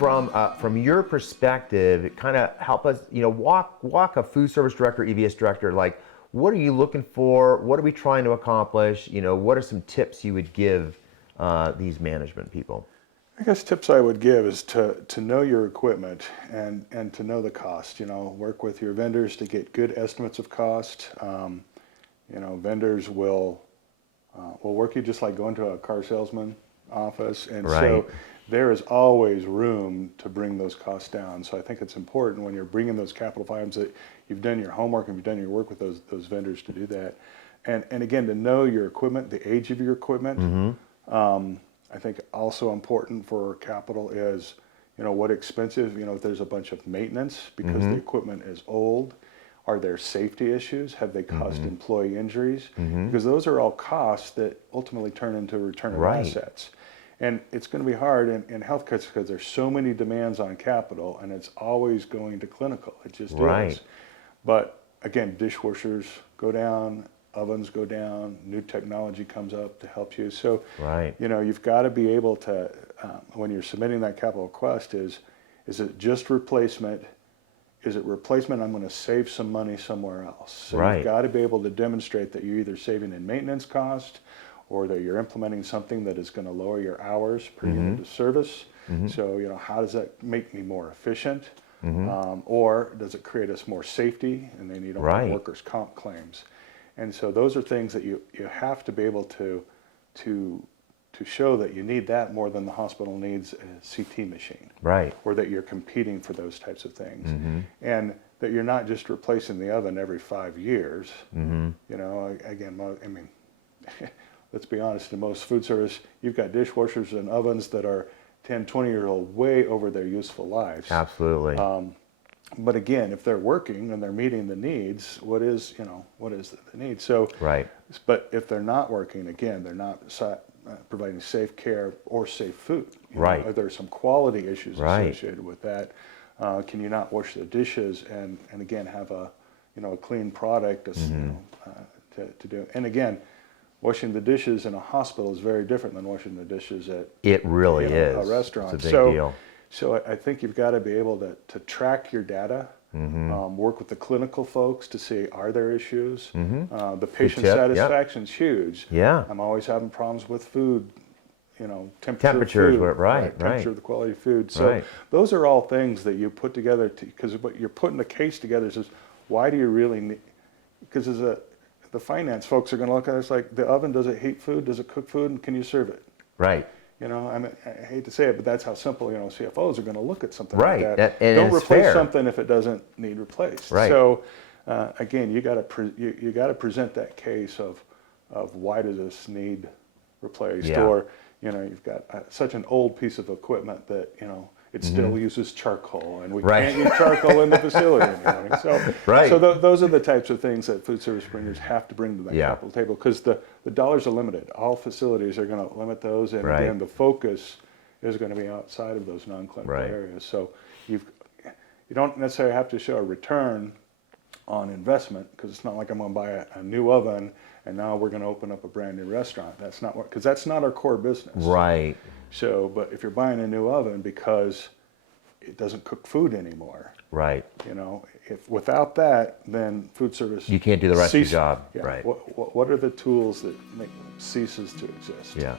from your perspective, kind of help us, walk a food service director, EVS director, like, what are you looking for? What are we trying to accomplish? What are some tips you would give these management people? I guess tips I would give is to know your equipment and to know the cost. Work with your vendors to get good estimates of cost. Vendors will work you just like going to a car salesman office, and Right. so there is always room to bring those costs down. So I think it's important when you're bringing those capital items that you've done your homework and you've done your work with those vendors to do that. And again, to know your equipment, the age of your equipment. Mm-hmm. I think also important for capital is, what expensive, if there's a bunch of maintenance because Mm-hmm. the equipment is old. Are there safety issues? Have they caused Mm-hmm. employee injuries? Mm-hmm. Because those are all costs that ultimately turn into return of Right. assets. And it's going to be hard in healthcare because there's so many demands on capital, and it's always going to clinical. It just Right. is. But again, dishwashers go down, ovens go down, new technology comes up to help you. So, Right. you've got to be able to, when you're submitting that capital request, is it just replacement? Is it replacement? I'm going to save some money somewhere else. So Right. you've got to be able to demonstrate that you're either saving in maintenance cost or that you're implementing something that is going to lower your hours per Mm-hmm. unit of service. Mm-hmm. So, how does that make me more efficient? Mm-hmm. Or does it create us more safety? And then you don't Right. have workers' comp claims. And so those are things that you have to be able to show that you need that more than the hospital needs a CT machine. Right. Or that you're competing for those types of things. Mm-hmm. And that you're not just replacing the oven every 5 years. Mm-hmm. Again, let's be honest, in most food service, you've got dishwashers and ovens that are 10, 20 years old, way over their useful lives. Absolutely. But again, if they're working and they're meeting the needs, what is the need? So, Right. but if they're not working, again, they're not providing safe care or safe food. Right. Are there some quality issues Right. associated with that? Can you not wash the dishes and again have a clean product Mm-hmm. to do? And again, washing the dishes in a hospital is very different than washing the dishes at It really is. a restaurant. It's a big deal. So I think you've got to be able to track your data, Mm-hmm. work with the clinical folks to see are there issues. Mm-hmm. The patient tip, yep. satisfaction is huge. Yeah. I'm always having problems with food, Temperatures, of food, right. temperature, the quality of food. So Right. those are all things that you put together because what you're putting the case together is why do you really need? Because the finance folks are going to look at it, it's like the oven, does it heat food? Does it cook food? And can you serve it? Right. I hate to say it, but that's how simple, CFOs are going to look at something Right. like that. And Don't it's replace fair. something if it doesn't need replaced. Right. So, again, you got to present that case of why does this need replaced, Yeah. or you've got such an old piece of equipment that it still uses charcoal, and we Right. can't use charcoal in the facility anymore. So, Right. so those are the types of things that food service bringers have to bring to that Yeah. capital table because the dollars are limited. All facilities are going to limit those, and Right. again, the focus is going to be outside of those non-clinical Right. areas. So you don't necessarily have to show a return on investment because it's not like I'm going to buy a new oven and now we're going to open up a brand new restaurant. That's not because that's not our core business. Right. So, but if you're buying a new oven because it doesn't cook food anymore, Right. if without that, then food service You can't do the rest of your job. Yeah, Right. What are the tools that make ceases to exist? Yeah.